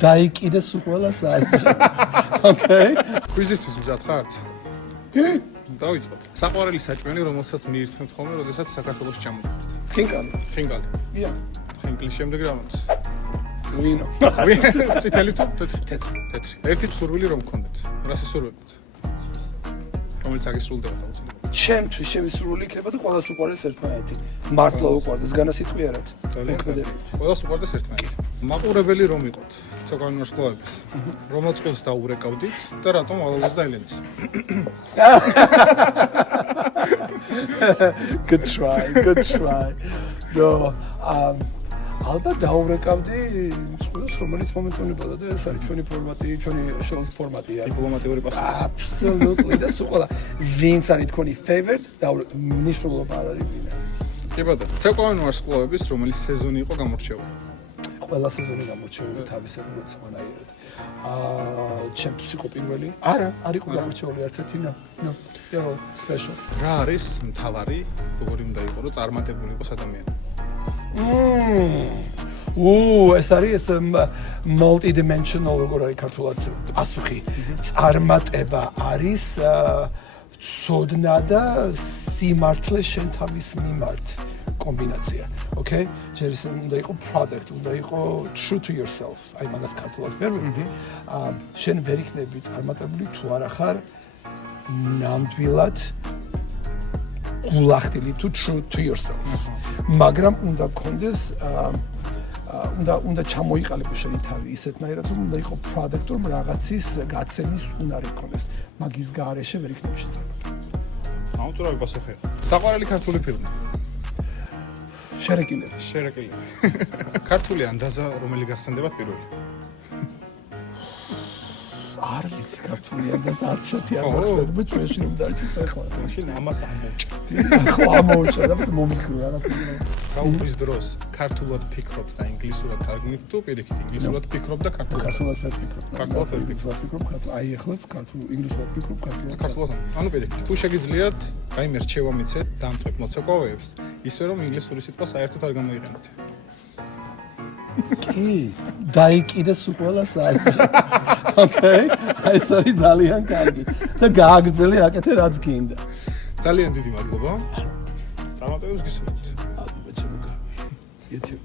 დაიკიდეს უყველას ასჯერ. ოკეი? კვიზისთვის მზად ხართ? კი. დავიწყოთ. საყვარელი საჭმელი, რომელსაც მიირთმევთ ხოლმე, როდესაც საქართველოს ჩამოვიდეთ. ხინკალი. ხინკალი. ია. ხინკლის შემდეგ რა მოდის? ვინო. წითელი თუ თეთრი? თეთრი. თეთრი. ერთი სურვილი რომ გქონდეთ. რას ისურვებთ? რომელიც აგისრულდება აუცილებლად. ჩემთვის შემისრული იქნება და ყველას უყვარდეს ერთმანეთი. მართლა უყვარდეს, განასიტყვიერებთ. ძალიან კარგი. ყველას უყვარდეს ერთმანეთი. მაყურებელი რომ იყოთ საკუთარ ვარსკვლავების. რომელ წყვილს დაურეკავდით და რატომ ალავას და ელენის? Good try. No, ალბათ დაურეკავდი წყვილს, რომელიც მომეწონებოდა და ეს არის ჩვენი ფორმატი, ჩვენი შოუს ფორმატია. დიპლომატიური პასუხი. Absolutely. და სულ ვინც არის თქვენი favorite და მნიშვნელობა არ არის ვინ. კი ბატონო, საკუთარ ვარსკვლავების რომელიც სეზონი იყო გამორჩეული. ყველა სეზონი გამორჩეული თავისებურად სხვანაირად. ჩემთვის იყო პირველი. არა, არ იყო გამორჩეული არც ერთი. No. Yo, special. რა არის მთავარი, როგორი უნდა იყოს, რომ წარმატებული იყოს ადამიანი? ეს არის ეს multi-dimensional როგორ არის ქართულად პასუხი. წარმატება არის ცოდნა და სიმართლე შენ თავის მიმართ კომბინაცია. Okay? ჯერ ის უნდა იყოს product, უნდა იყოს true to yourself. აი მაგას ქართულად ვერ ვიგდი. შენ ვერ იქნები წარმატებული თუ არ ახარ ნამდვილად გულახდილი თუ true to yourself. მაგრამ უნდა გქონდეს უნდა ჩამოიყალიბო შენი თავი ისეთნაირად რომ უნდა იყოს product რომ რაღაცის გაცემის უნარი გქონდეს. მაგის გარეშე ვერ იქნები შეწამებული. აუწურავი პასუხია. საყვარელი ქართული ფილმი. შერეკილები. შერეკილები. ქართული ანდაზა რომელი გახსენდებათ პირველი? არ ვიცი ქართული ანდაზა არც ერთი არ გახსენდება ჩვენში რომ დარჩეს ახლა. მაშინ ამას ამოვჭ. ხო ამოვჭ და მომიქრო რაღაცა. საუბრის დროს ქართულად ფიქრობ და ინგლისურად თარგმნით თუ პირიქით ინგლისურად ფიქრობ და ქართულად ვერ ფიქრობ. ქართულად ვერ ფიქრობ. აი ეხლაც ინგლისურად ფიქრობ ქართულად. ანუ პირიქით თუ შეგიძლიათ რაიმე რჩევა მიცეთ დამწყებ მოცეკვავეებს ისე რომ ინგლისური სიტყვა საერთოდ არ გამოიყენოთ. კი, დაიკიდეს უყველას ასჯერ. ოკეი? ეს არის ძალიან კარგი. და გააგრძელე აკეთე რაც გინდა. ძალიან დიდი მადლობა. წარმატებებს გისურვებთ. ალბათ ჩემო კარგი. YouTube